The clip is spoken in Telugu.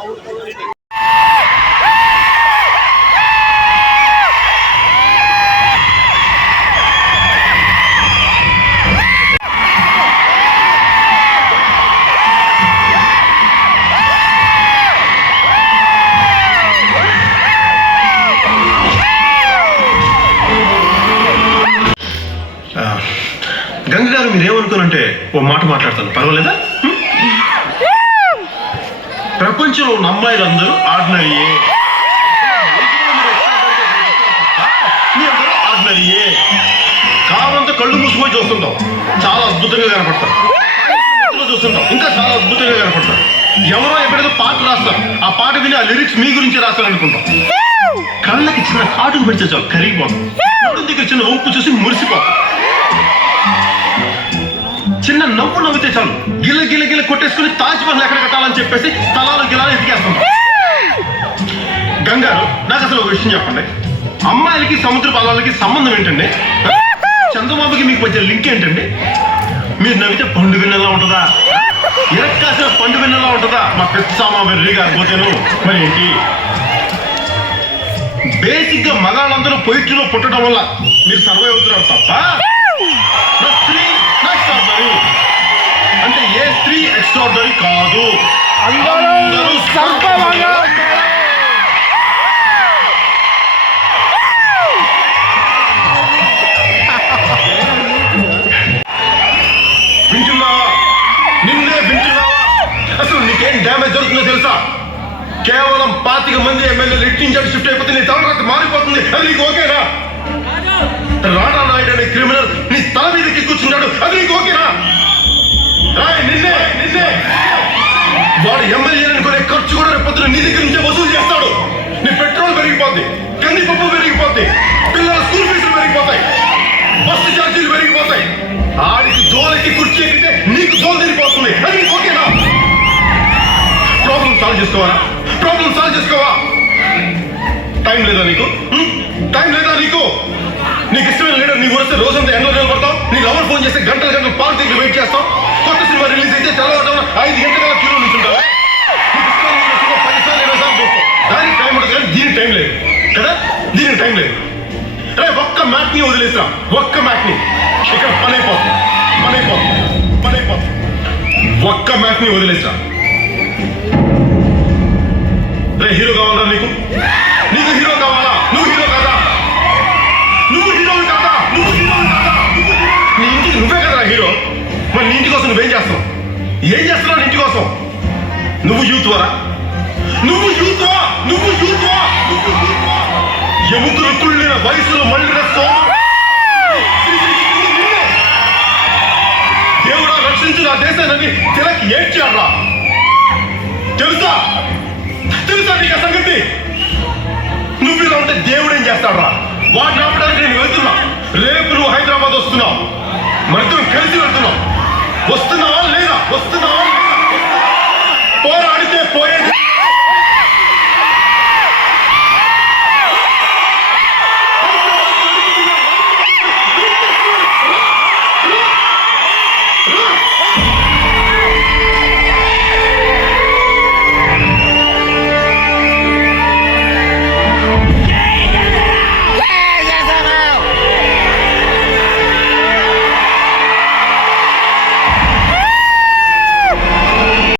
గంగ గారు మీరేమనుకోనంటే ఓ మాట మాట్లాడతాను, పర్వాలేదా? ప్రపంచంలో ఉన్న అమ్మాయిలందరూ ఆర్డినరీయే, మీ అందరూ ఆర్డినరీయే. కావంతా కళ్ళు మూసుకొని చూస్తుంటాం, చాలా అద్భుతంగా కనపడతారు. చూస్తుంటాం, ఇంకా చాలా అద్భుతంగా కనపడతారు. ఎవరో ఎక్కడేదో పాట రాస్తారు, ఆ పాట విని ఆ లిరిక్స్ మీ గురించి రాస్తారనుకుంటాం. కళ్ళకి చిన్న కాటుకు పెడితే చాలు కరిగిపోతాం. దగ్గర చిన్న వంపు చూసి మురిసిపోతాం. చిన్న నవ్వు నవ్వితే చాలు గిల్ల గిల్ల గిల్ల కొట్టేసుకుని తాజ్ మహల్ ఎక్కడ కట్టాలని చెప్పేసి స్థలాలు గిలాలు ఎతికేస్తుంటాం. గంగారు, నాకు అసలు ఒక విషయం చెప్పండి. అమ్మాయిలకి సముద్ర పాదాలకి సంబంధం ఏంటండి? చంద్రబాబుకి మీకు మధ్య లింక్ ఏంటండి? మీరు నవ్వితే పండు విన్నలా ఉంటుందా? ఎరక్కాసిన పండు విన్నలా ఉంటుందా? మా పెద్ద వెర్రి గారు పోతేను మరి ఏంటి? బేసిక్ గా మగాళ్ళందరూ పొయిట్రీలో పుట్టడం వల్ల మీరు సర్వైవ్ అవుతున్నారు తప్ప స్త్రీ ఎక్స్ట్రార్డినరీ అంటే ఏ స్త్రీ ఎక్స్ట్రార్డినరీ కాదు. అందరూ వింటున్నావా? నిన్నే వింటున్నావా? అసలు నీకేం డ్యామేజ్ జరుగుతుందో తెలుసా? కేవలం 25 మంది ఎమ్మెల్యేలు ఇట్టించాడు షిఫ్ట్ అయిపోతే నీ తలరాత మారిపోతుంది. అది నీకు ఓకేనా? రాణా నాయుడు అనే క్రిమినల్ నీ తల మీదకి కూర్చున్నాడు, అది నీకు ఓకేనా? నిన్నే వాడు ఎమ్మెల్యేలను కొనే ఖర్చు కూడా రేపొద్దున నీ దగ్గర నుంచే వసూలు చేస్తాడు. నీ పెట్రోల్ పెరిగిపోద్ది, కందిపప్పు పెరిగిపోద్ది, పిల్లల స్కూల్ ఫీజులు పెరిగిపోతాయి, బస్సు ఛార్జీలు పెరిగిపోతాయి. ఆడికి దోలకి కుర్చీ ఎక్కితే నీకు దోలు తిరిగిపోతుంది. అది నీకు ఓకేనా? Problem solve చేసుకోవా? టైం లేదా నీకు? నీకు ఇష్టమైన లీడర్ నీ వస్తే రోజంతా ఎండలో నిలబడతావు. నీ లవర్ ఫోన్ చేస్తే గంటలు పార్క్ దగ్గర వెయిట్ చేస్తావు. కొత్త సినిమా రిలీజ్ అయితే తెల్లవారుజామున 5 గంటల క్యూలో నుంచుంటావు. నీకు ఇష్టమైన 10 సార్లు 20 సార్లు చూస్తావు. దానికి టైం ఉంటుంది కానీ దీనికి టైం లేదు కదా? దీనికి టైం లేదు. ఒక్క మ్యాట్ని వదిలేసా, ఒక్క మ్యాట్ని ఇక్కడ పని అయిపోతుంది. ఒక్క మ్యాట్ని వదిలేసా. హీరో కావాలా నీకు హీరో కావాలా? నువ్వు హీరో కాదా? నీ ఇంటికి నువ్వే కదా హీరో. మరి నీ ఇంటి కోసం నువ్వేం చేస్తున్నావు? నీ ఇంటి కోసం? నువ్వు యూత్వా? ఎముకలు కుళ్ళిన వయసులో మళ్ళీ దేవుడా రక్షించు నా దేశాన్ని తిలకి ఏడ్చాడ్రా. తెలుసా నీకు ఆ సంగతి? నువ్వు ఇలా ఉంటే దేవుడు ఏం చేస్తాడ్రా? వాడిని ఆపడానికి నేను వెళ్తున్నా. రేపు నువ్వు హైదరాబాద్ వస్తున్నావు, మరిద్దరం కలిసి వెళ్తున్నావు. వస్తున్నావా లేదా?